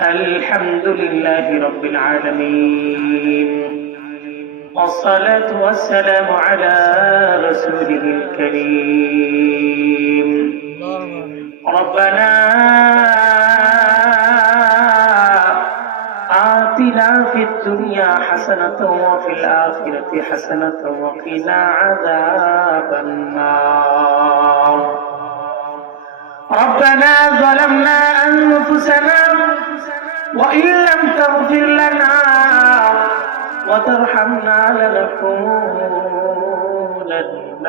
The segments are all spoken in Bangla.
الحمد لله رب العالمين والصلاة والسلام على رسوله الكريم. ربنا آتنا في الدنيا حسنة وفي الآخرة حسنة وقنا عذاب النار. ربنا ظلمنا أنفسنا وإن لم تغفر لنا وترحمنا لنكونن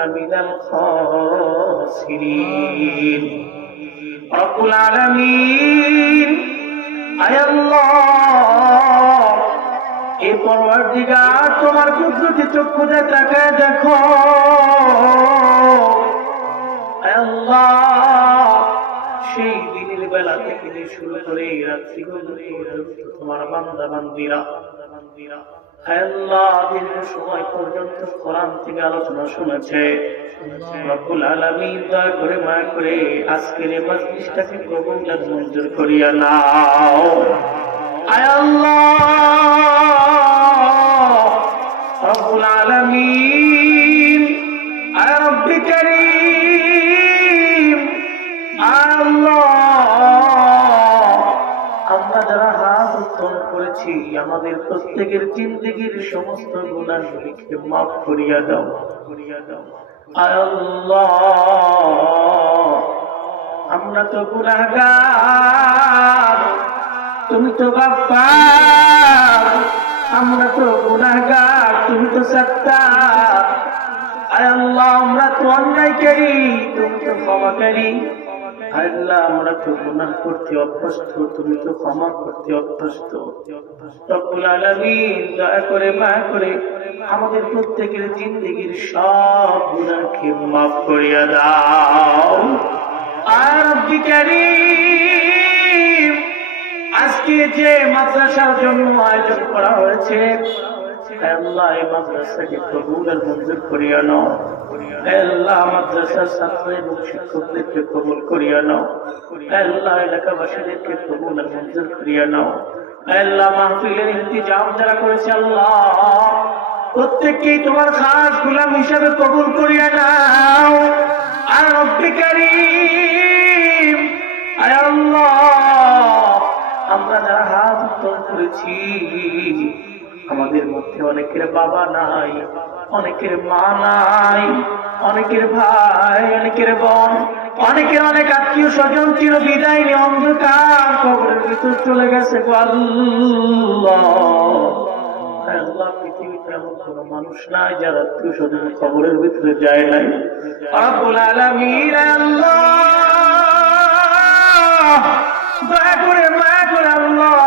من الخاسرين رب العالمين আয় আল্লাহ এই পরওয়ারদিগার তোমার কুদরতি চক্ষুতে তাকায় দেখো আয় আল্লাহ সেই দিনের বেলা থেকে শুরু করে রাত্রি পর্যন্ত তোমার বান্দা বান্দিরা। সময় পর্যন্ত কোরআন থেকে আলোচনা শুনেছে। রব্বুল আলামিন দয়া করে মায়া করে আজকের এই মজলিসটাকে কবুল মঞ্জুর করিয়া নাও। আয় আল্লাহ, রব্বুল আলামিন আমাদের প্রত্যেকের জিন্দগির সমস্ত গুণাগুলিকে মাফ করিয়া দাও। করিয়া দাও আল্লাহ, আমরা তো গুণাগার, তুমি তো গাফফার, আমরা তো গুণাগার, তুমি তো সত্তার। আয় আল্লাহ, আমরা তো অন্যায় করি তুমি তো ক্ষমাকারী। আল্লাহ, আমরা তো গুনাহ করতে অভ্যস্ত, তুমি তো ক্ষমা করতে অভ্যস্ত। রব্বুল আলামিন দয়া করে মায়া করে আমাদের প্রত্যেকের জিন্দগির সব গুনাহকে করিয়া দাও। আর রব্বি আজকে যে মাদ্রাসার জন্য আয়োজন করা হয়েছে আল্লাহ, এই মাদ্রাসাকে কবুল আর মঞ্জুর করিয়া নাও। আল্লাহ প্রত্যেককেই তোমার খাস গুলাম হিসাবে কবুল করিয়া নাও। আর আল্লাহ, আমরা যারা হাত উত্তোলন করেছি, আমাদের মধ্যে অনেকের বাবা নাই। অনেকের মা নাই, অনেকের ভাই, অনেকের বোন, অনেকের অনেক আত্মীয় স্বজন চির বিদায় নিয়ে অন্ধকার কবরের ভিতর চলে গেছে। পৃথিবীতে এমন মানুষ নাই যার আত্মীয় স্বজন কবরের ভিতরে যায় নাই। আব্বুল আলামিন আল্লাহ। দয়া করে মায়া করে আল্লাহ।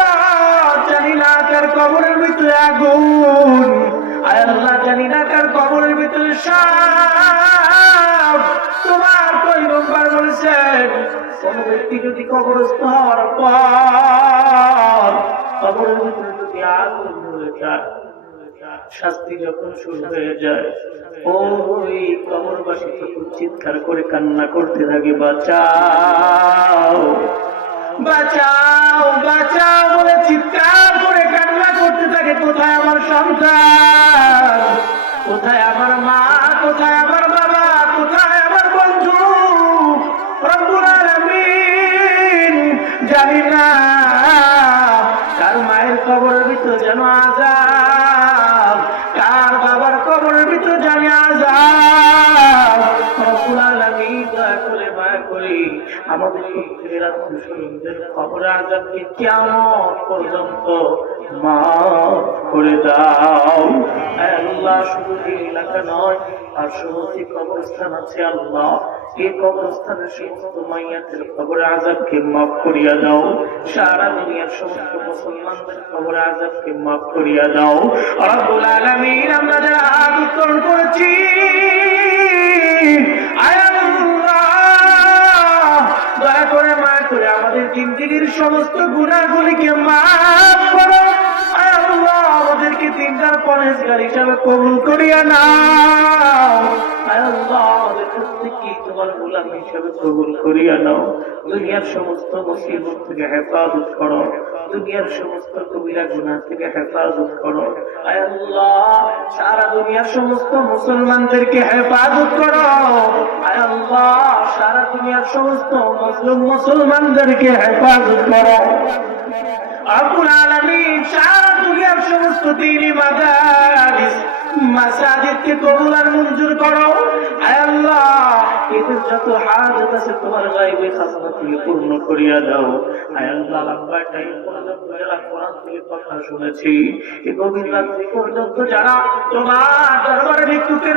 কবরস্থ হওয়ার পর। কবরের ভিতরে যদি আগুন ধরে যায়। শাস্তি যখন শুরু হয়ে যায়, ওই কবরবাসী তখন চিৎকার করে কান্না করতে থাকে, বাঁচাও। বাঁচাও বাঁচাও বলে চিৎকার করে কান্না করতে থাকে, কোথায় আমার সন্তান? কোথায় ভিতর জানি আজাবকে কেমন পর্যন্ত মাফ করে দাও। আল্লাহ, শুধু এলাকা নয় সমস্ত কবরস্থান আছে আল্লাহ। এ সমস্ত মাফ দয়া করে, মায়া করে আমাদের জিন্দিগির সমস্ত গুণাগুলিকে মাফ করো। আমাদেরকে দিনদার গাড়ি হিসাবে কবুল করিয়া না আমাদের মুসিবত থেকে সারা দুনিয়ার সমস্ত মুসলমানদেরকে হেফাজত করো। আল্লাহ, সারা দুনিয়ার সমস্ত মুসলিম মুসলমানদেরকে হেফাজত মাসাজিদকে কবুল আর মঞ্জুর করো। আল্লাহ এদের যত হাজত আছে তোমার থেকে পূর্ণ করিয়া দাও। আল্লাহ লম্বা টাইম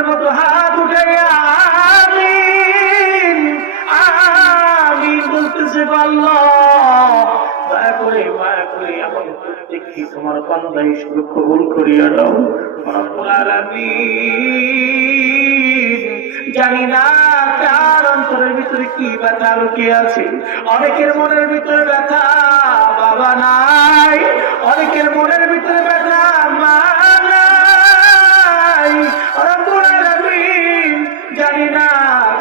মতো হাত উঠাইয়া বলতেছে দয়া করে, মায়া করে আমার প্রত্যেককে তোমার বান্দা হিসেবে কবুল করিয়া দাও জানি না কার অন্তরের ভিতরে কি ব্যথা লুকিয়ে আছে। অনেকের মনের ভিতরে ব্যথা, বাবা নাই। অনেকের মনের ভিতরে ব্যথা, মা নাই। জানি না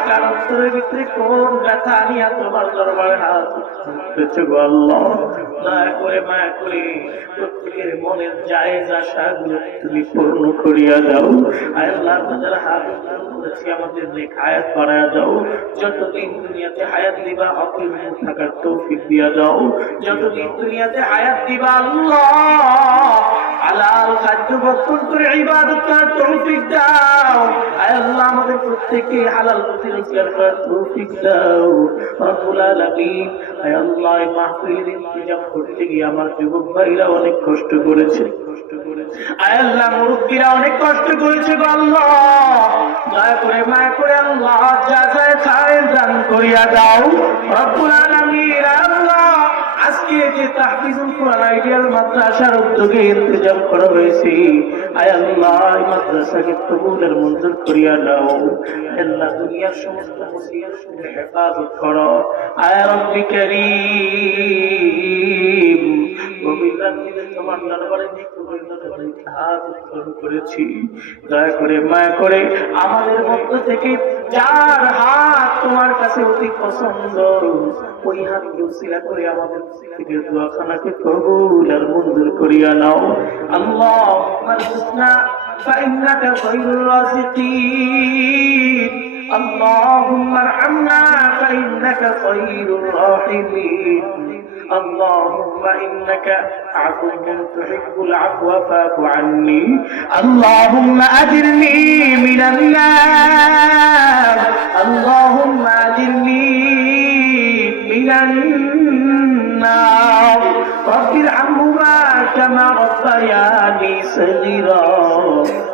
কার অন্তরের ভিতরে কোন ব্যথা নিয়ে তোমার দরবারে হাত আল্লাহ। দয়া করে মায়া করে প্রত্যেকের মনের জায়েজ আশাগুলো তুমি পূর্ণ করিয়া দাও। আল্লাহ তাদের হাত করেছি আমাদের হায়াত বাড়ায়া দাও। যতদিন দুনিয়াতে হায়াত দিবা মুখ থাকার তৌফিক দিয়া দাও। যতদিন দুনিয়াতে হায়াত দিবা, আল্লাহ হালাল খাদ্য ভক্ষণ করে ইবাদত করার তৌফিক দাও। আল্লাহ আমাদের প্রত্যেককে হালাল রুজি রোজগার করার তৌফিক দাও। রব্বুল আলামিন আল্লাহ মাহফিলের করতে গিয়ে আমার যুবক ভাইরা অনেক কষ্ট করেছে। কষ্ট করেছে আয় আল্লাহ অনেক কষ্ট করেছে গো আল্লাহ। দয়া করে মায়া করে আল্লাহ, যা যায় দান করিয়া দাও। রব্বুল আলামিন, আল্লাহ। আজকে যে তাহফিজুল কোরআন আইডিয়াল মাদ্রাসার উদ্যোগে ইন্তজাম করা হয়েছে, আয় আল্লাহ মাদ্রাসাকে কবুলের মঞ্জুর করিয়া নাও। আল্লাহ, দুনিয়ার সমস্ত মুসিবত থেকে হেফাজত করো। আয় রব্বি করিম। গভীর রাত্রিতে তোমার দরবারে মৃত্যু দরবারে হাত উত্তোলন করেছি দয়া করে মায়া করে আমাদের মধ্য থেকে যার হাত তোমার কাছে অতি পছন্দ ওই হাত উসিলা করে আমাদের থেকে দোয়াখানাকে কবুল আর মঞ্জুর করিয়া নাও আল্লাহ মারজুকনা فإنك خير الرازقين اللهم ارحمنا فإنك خير الراحمين. اللهم إنك عفو تحب العفو فاعف عني. اللهم أجرني من النار. اللهم أجرني من النار. رب ارحمهما كما ربياني صغيرا.